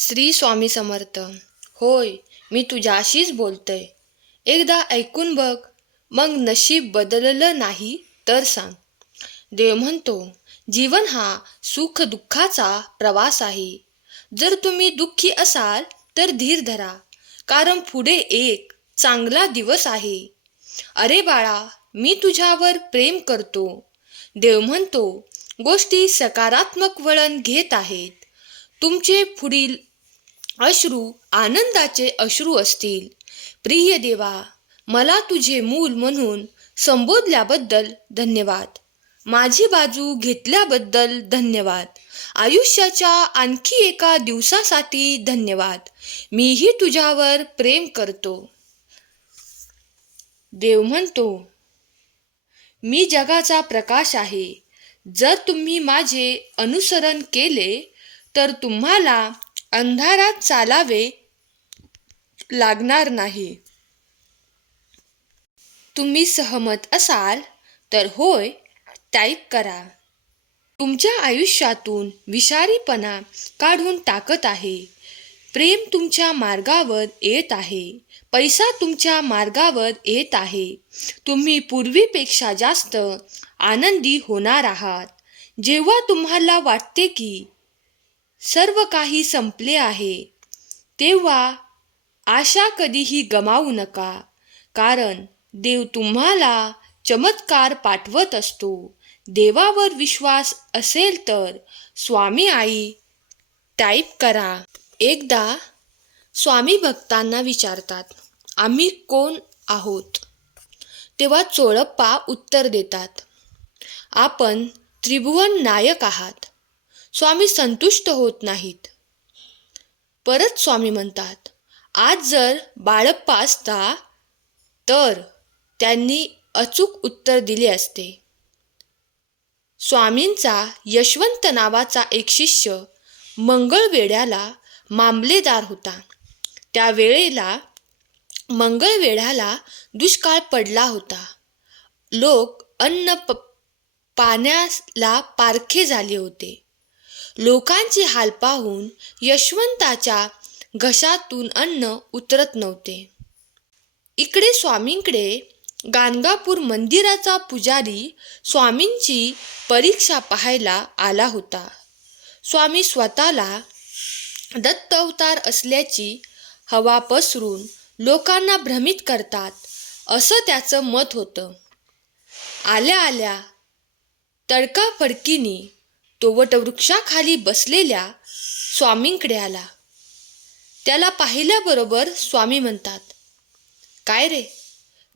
श्री स्वामी समर्थ. होय मी तुझ्याशीच बोलतय. एकदा ऐकून बघ मग नशीब बदललं नाही तर सांग. देव म्हणतो जीवन हा सुख दुःखाचा प्रवास आहे. जर तुम्ही दुःखी असाल तर धीर धरा. कारण पुढे एक चांगला दिवस आहे. अरे बाळा मी तुझ्यावर प्रेम करतो. देव म्हणतो गोष्टी सकारात्मक वळण घेत आहेत. तुमचे पुढील अश्रू आनंदाचे अश्रू असतील. प्रिय देवा मला तुझे मूल म्हणून संबोधल्याबद्दल धन्यवाद. माझी बाजू घेतल्याबद्दल धन्यवाद. आयुष्याच्या आणखी एका दिवसासाठी धन्यवाद. मीही तुझ्यावर प्रेम करतो. देव म्हणतो मी जगाचा प्रकाश आहे. जर तुम्ही माझे अनुसरण केले तर तुम्हाला अंधारात चालावे लागणार नाही. तुम्ही सहमत असाल तर होय टाईप करा. तुमच्या आयुष्यातून विषारीपणा काढून टाकत आहे. प्रेम तुमच्या मार्गावर येत आहे. पैसा तुमच्या मार्गावर येत आहे. तुम्ही पूर्वीपेक्षा जास्त आनंदी होणार आहात. जेव्हा तुम्हाला वाटते की सर्व काही संपले आहे. तेव्हा आशा कधीही गमावू नका कारण देव तुम्हाला चमत्कार पाठवत असतो. देवावर विश्वास असेल तर स्वामी आई टाईप करा. एकदा स्वामी भक्तांना विचारतात आम्ही कोण आहोत? तेव्हा चोळप्पा उत्तर देतात आपण त्रिभुवन नायक आहात. स्वामी संतुष्ट होत नाहीत. परत स्वामी म्हणतात आज जर बाळप्पा असता तर त्यांनी अचूक उत्तर दिले असते. स्वामींचा यशवंत नावाचा एक शिष्य मंगळवेढ्याला मामलेदार होता. त्या वेळेला मंगळवेढ्याला दुष्काळ पडला होता. लोक अन्न प पाण्याला पारखे झाले होते. लोकांची हाल पाहून यशवंताच्या घशातून अन्न उतरत नव्हते. इकडे स्वामींकडे गाणगापूर मंदिराचा पुजारी स्वामींची परीक्षा पाहायला आला होता. स्वामी स्वतःला दत्त अवतार असल्याची हवा पसरून लोकांना भ्रमित करतात असं त्याचं मत होतं. आल्या आल्या तडकाफडकीनी तो वटवृक्षाखाली बसलेल्या स्वामींकडे आला. त्याला पाहिल्याबरोबर स्वामी म्हणतात काय रे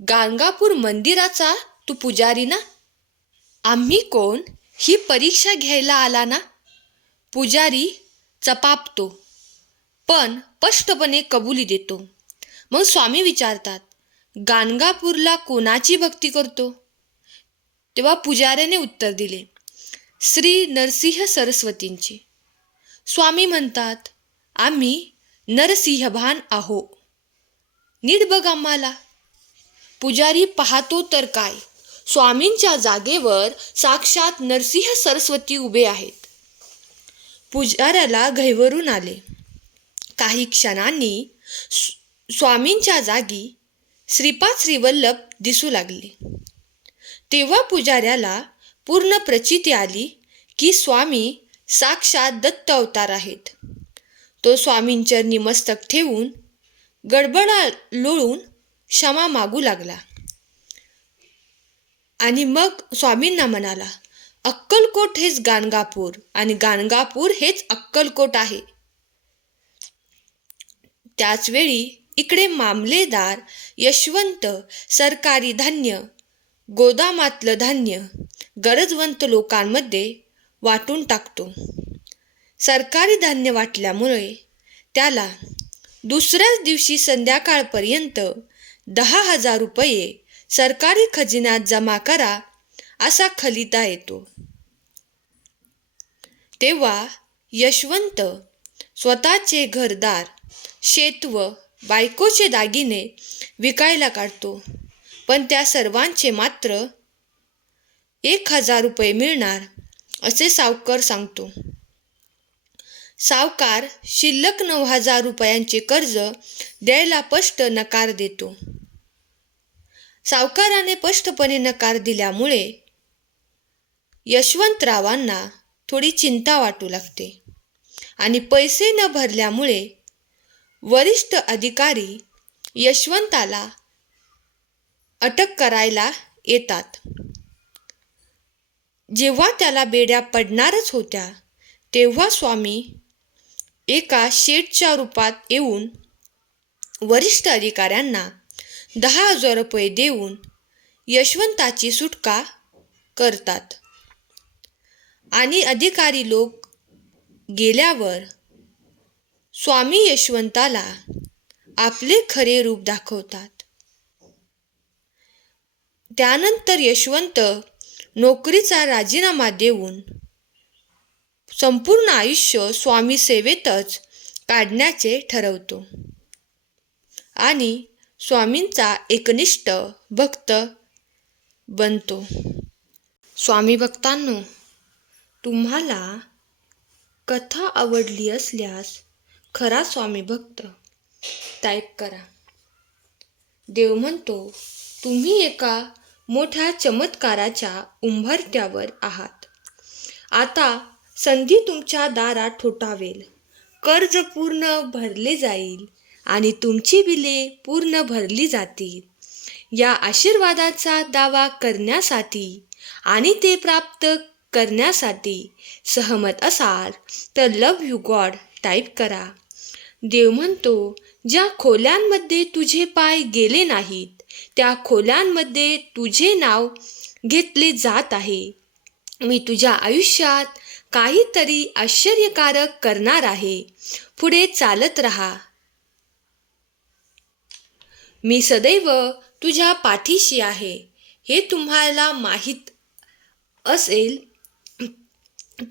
गाणगापूर मंदिराचा तू पुजारी ना? आम्ही कोण ही परीक्षा घ्यायला आला ना? पुजारी चपापतो पण स्पष्टपणे कबुली देतो. मग स्वामी विचारतात गाणगापूरला कोणाची भक्ती करतो? तेव्हा पुजाऱ्याने उत्तर दिले श्री नरसिंह सरस्वतींची. स्वामी म्हणतात आम्ही नरसिंहभान आहो. नीट बघ आम्हाला. पुजारी पाहतो तर काय स्वामींच्या जागेवर साक्षात नरसिंह सरस्वती उभे आहेत. पुजाऱ्याला घैवरून आले. काही क्षणांनी स्वामींच्या जागी श्रीपाद श्रीवल्लभ दिसू लागले. तेव्हा पुजाऱ्याला पूर्ण प्रचिती आली की स्वामी साक्षात दत्त अवतार आहेत. तो स्वामींचरणी मस्तक ठेवून गडबडा लोळून क्षमा मागू लागला. आणि मग स्वामींना म्हणाला अक्कलकोट हेच गाणगापूर आणि गाणगापूर हेच अक्कलकोट आहे. त्याचवेळी इकडे मामलेदार यशवंत सरकारी धान्य गोदामातलं धान्य गरजवंत लोकांमध्ये वाटून टाकतो. सरकारी धान्य वाटल्यामुळे त्याला दुसऱ्याच दिवशी संध्याकाळपर्यंत दहा हजार रुपये सरकारी खजिन्यात जमा करा असा खलिता येतो. तेव्हा यशवंत स्वतःचे घरदार शेत व बायकोचे दागिने विकायला काढतो. पण त्या सर्वांचे मात्र एक हजार रुपये मिळणार असे सावकार सांगतो. सावकार शिल्लक नऊ हजार रुपयांचे कर्ज द्यायला स्पष्ट नकार देतो. सावकाराने स्पष्टपणे नकार दिल्यामुळे यशवंतरावांना थोडी चिंता वाटू लागते आणि पैसे न भरल्यामुळे वरिष्ठ अधिकारी यशवंताला अटक करायला येतात. जेव्हा त्याला बेड्या पडणारच होत्या तेव्हा स्वामी एका शेठच्या रूपात येऊन वरिष्ठ अधिकाऱ्यांना दहा हजार रुपये देऊन यशवंताची सुटका करतात. आणि अधिकारी लोक गेल्यावर स्वामी यशवंताला आपले खरे रूप दाखवतात. त्यानंतर यशवंत नोकरीचा राजीनामा देऊन संपूर्ण आयुष्य स्वामी सेवेतच काढण्याचे ठरवतो. आणि स्वामींचा एकनिष्ठ भक्त बनतो. स्वामी भक्तांनो तुम्हाला कथा आवडली असल्यास खरा स्वामी भक्त टाईप करा. देव म्हणतो तुम्ही एका मोठ्या चमत्काराच्या उंबरट्यावर आहात. आता संधी तुमच्या दारात ठोठावेल. कर्ज पूर्ण भरले जाईल आणि तुमची बिले पूर्ण भरली जातील. या आशीर्वादाचा दावा करण्यासाठी आणि ते प्राप्त करण्यासाठी सहमत असाल तर लव यू गॉड टाईप करा. देव म्हणतो ज्या खोल्यांमध्ये तुझे पाय गेले नाहीत त्या खोल्यांमध्ये तुझे नाव घेतले जात आहे. मी तुझ्या आयुष्यात काहीतरी आश्चर्यकारक करणार आहे. पुढे चालत राहा. मी सदैव तुझ्या पाठीशी आहे. हे तुम्हाला माहीत असेल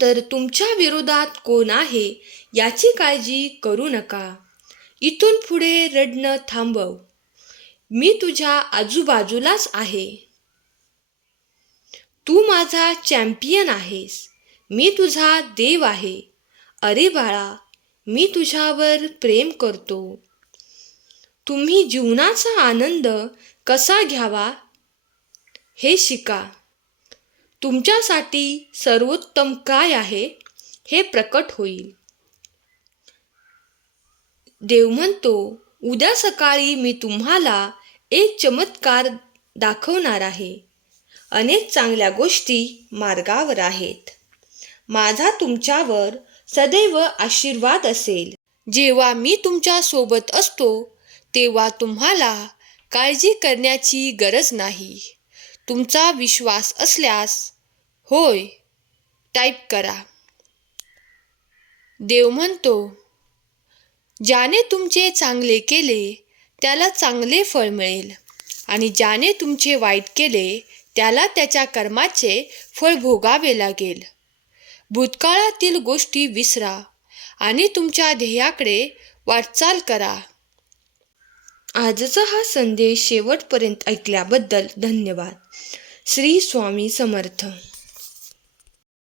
तर तुमच्या विरोधात कोण आहे याची काळजी करू नका. इथून पुढे रडणं थांबव. मी तुझ्या आजूबाजूलाच आहे. तू माझा चॅम्पियन आहेस. मी तुझा देव आहे. अरे बाळा मी तुझ्यावर प्रेम करतो. तुम्ही जीवनाचा आनंद कसा घ्यावा? हे शिका. तुमच्यासाठी सर्वोत्तम काय आहे हे प्रकट होईल. देव म्हणतो उद्या सकाळी मी तुम्हाला एक चमत्कार दाखवणार आहे. अनेक चांगल्या गोष्टी मार्गावर आहेत. माझा तुमच्यावर सदैव आशीर्वाद असेल. जेव्हा मी तुमच्यासोबत असतो तेव्हा तुम्हाला काळजी करण्याची गरज नाही. तुमचा विश्वास असल्यास होय टाईप करा. देव म्हणतो ज्याने तुमचे चांगले केले त्याला चांगले फळ मिळेल. आणि ज्याने तुमचे वाईट केले त्याला त्याच्या कर्माचे फळ भोगावे लागेल. भूतकाळातील गोष्टी विसरा आणि तुमच्या ध्येयाकडे वाटचाल करा. आजचा हा संदेश शेवटपर्यंत ऐकल्याबद्दल धन्यवाद. श्री स्वामी समर्थ.